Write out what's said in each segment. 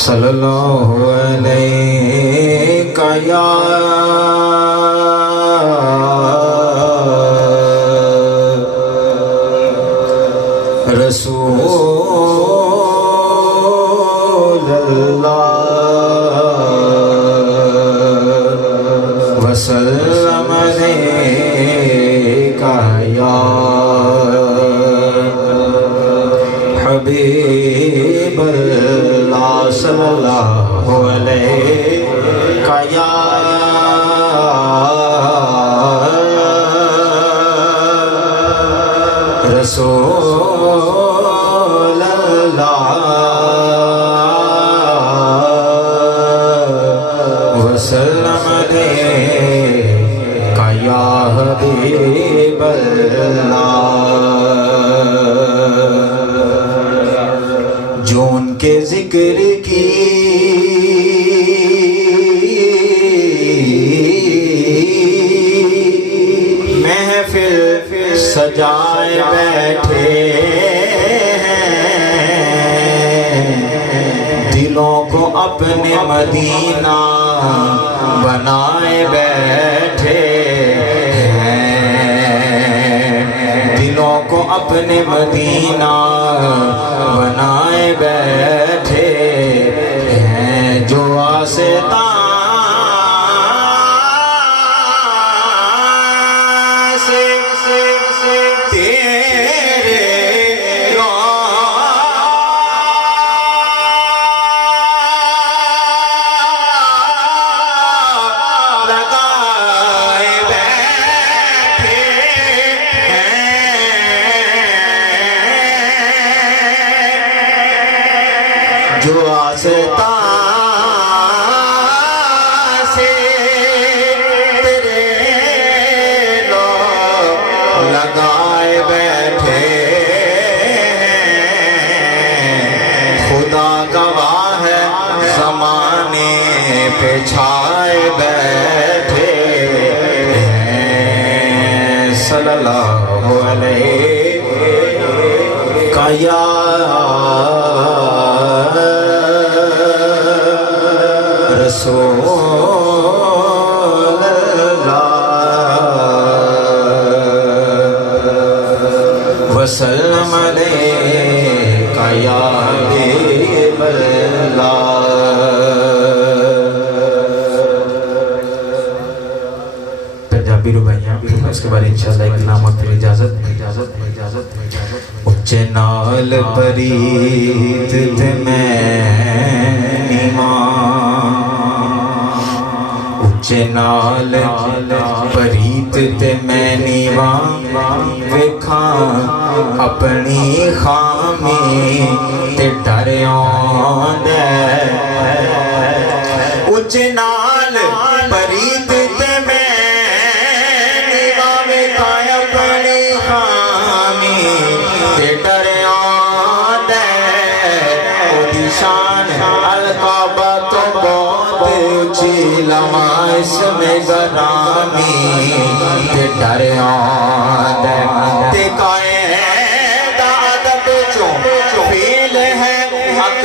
صلی اللہ علیہ یا رسول اللہ وسلم علیکہ یا حبیب اللہ صلی اللہ علیہ یا رسول اللہ وسلم علیکہ یا حبیب اللہ جو ان کے ذکر کی محفل سجائے بیٹھے ہیں دلوں کو اپنے مدینہ بنائے بیٹھے ہیں دلوں کو اپنے مدینہ بنائے بیٹھے ہیں جو آستان جو آستان سے تیرے لگائے بیٹھے خدا گواہ ہے زمانے پہ چھائے بیٹھے صلی اللہ علیہ یا رسول اللہ وسلم علیکہ یا حبیب اللہ پنجابی رباعیاں اس کے بعد انشاءاللہ ایک نامت پھر اجازت اچھے نال پریت تے میں اچھے نال پریت تے میں نیواں ویکھاں اپنی خامی تے ڈریاں دے اچھے نال پریت تے میں نیواں ویکھاں اپنی خامی تے ڈریاں دے اودی شان الکعبہ تو بہت اچھی لمحہ اس میں گرامی تے ڈریاں دے تے قائد عادت چوں فیل ہے حق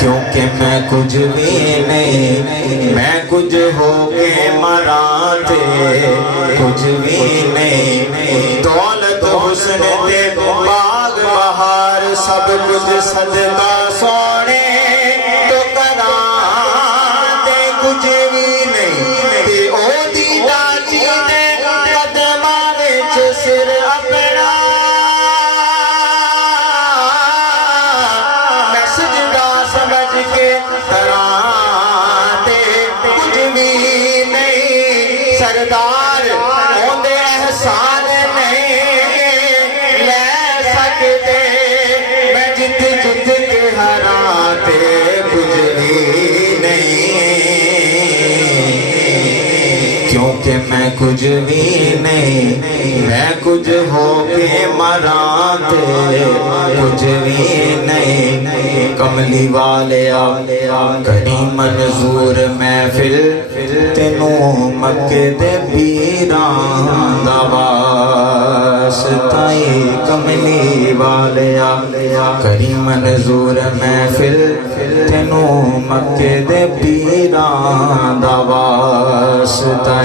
کیونکہ میں کچھ بھی نہیں میں کچھ ہو کے مراں تے کچھ بھی نہیں دولت حسن تے باغ بہار سب کچھ صدقہ سونے تو کراں تے کچھ بھی نہیں تے او دی ڈاچی تے قدماں وچ سر اپنا سردار ہوندے احسان نہیں لے سکتے میں جت جت کے ہراتے کچھ بھی نہیں کیونکہ میں کچھ بھی نہیں، میں کچھ ہو کے مراں تے کچھ بھی نہیں۔ کملی والیا کریم منظور محفل تینوں مکے دے پیراں دا واسطہ، کملی والیا کریم منظور محفل تینوں مکے دے پیراں دا واسطہ،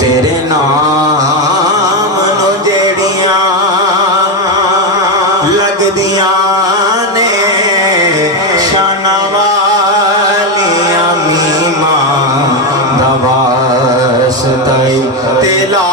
تیرے نام نو جیڑیاں لگ دیاں نے شانہ والیاں میماں دا واسطہ، تیلا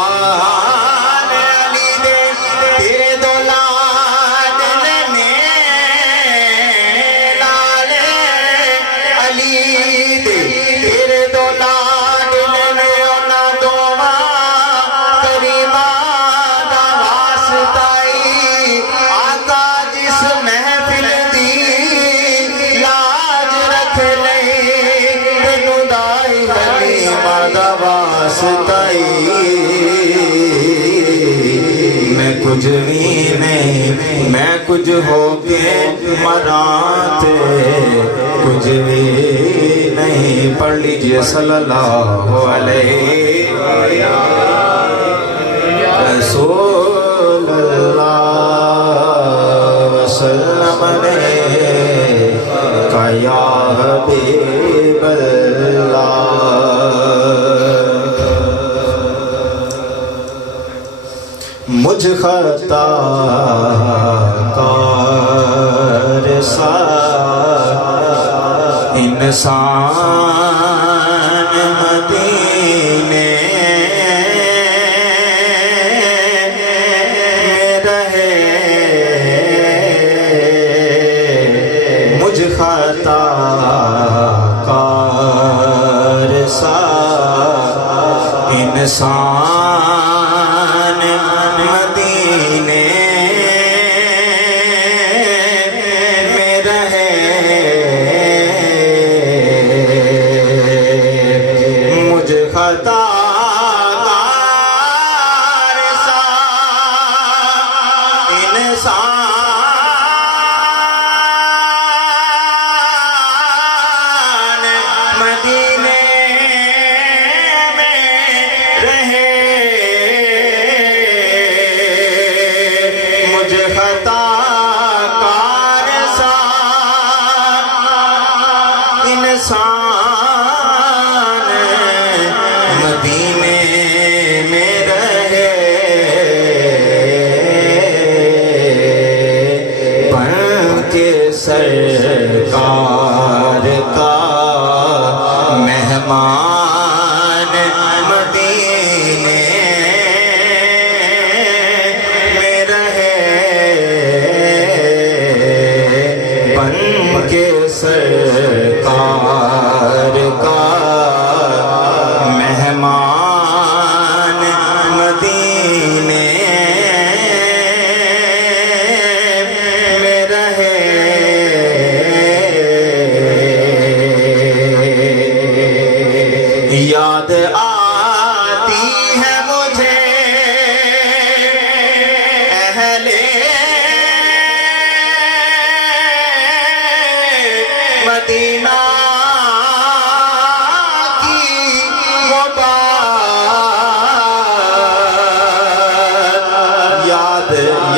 میں کچھ بھی نہیں، میں کچھ ہو کے مراں تے کچھ بھی نہیں۔ پڑھ لیجئے صلی اللہ علیہ رسول اللہ وسلم نے کہا یا حبیب اللہ، مجھ خطا کار سا انسان مدینے میں رہے، مجھ خطا کار سا انسان مدینے میں رہے، مجھ خطا کار سا انسان مدینے مدینے میں رہے، بن کے سرکار کا مہمان مدینے میں رہے، بن کے سرکار کا مہمان مدینے میں رہے، یاد آتی ہے مجھے اہل مدینہ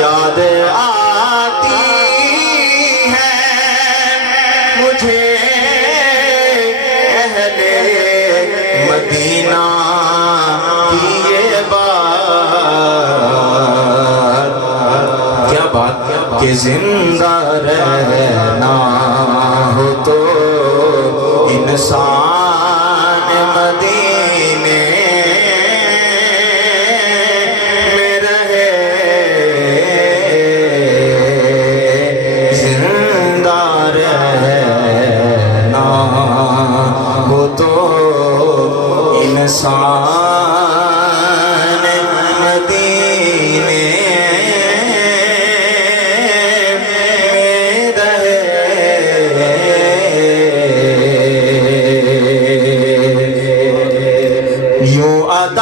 یاد آتی ہے مجھے اہل مدینہ کی یہ بات، کیا بات کہ زندہ رہنا ہو تو انسان مدینے انسان مدینے میں رہے، یوں ادا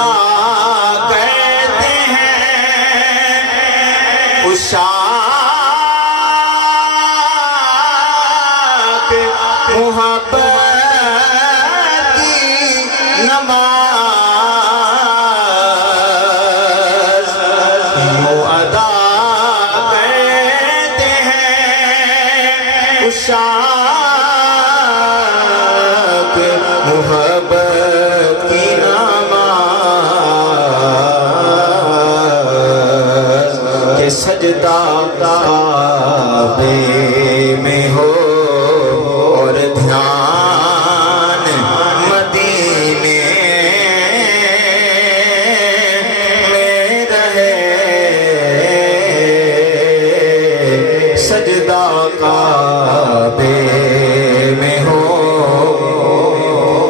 نماز یوں ادا کرتے ہیں عشاق محبت کی نماز کہ سجدہ کعبے میں ہو اور دھیان مدینے میں رہے سجدہ کعبے میں ہو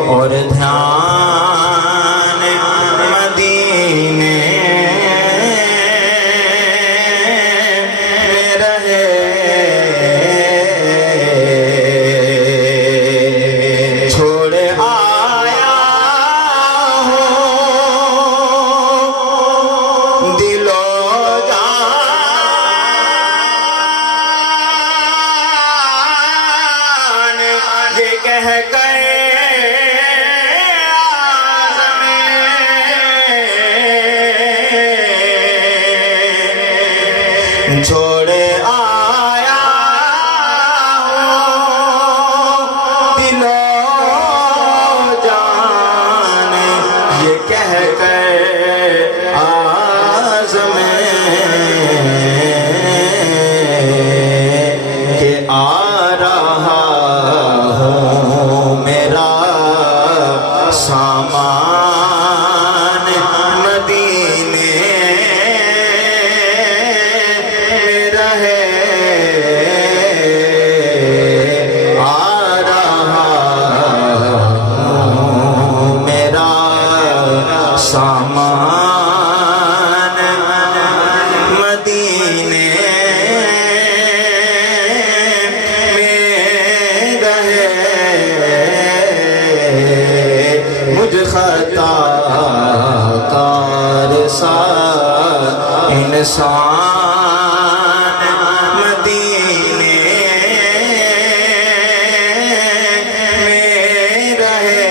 اور دھیان مدینے میں رہے چھوڑ آیا ہوں دل و جان یہ کہہ کر چھوڑ آیا ہوں دل و جان یہ کہہ کر عازم کہ آ رہا ہوں میرا سامان مدینے رہے آ رہا ہوں میرا سامان مدینے میں رہے مجھ خطا کار سا انسان مدینے میں رہے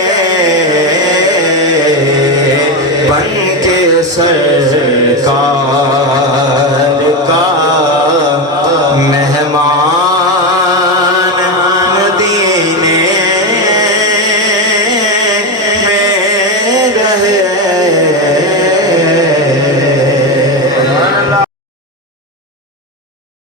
بن کے سرکار کا مہمان مدینے میں رہے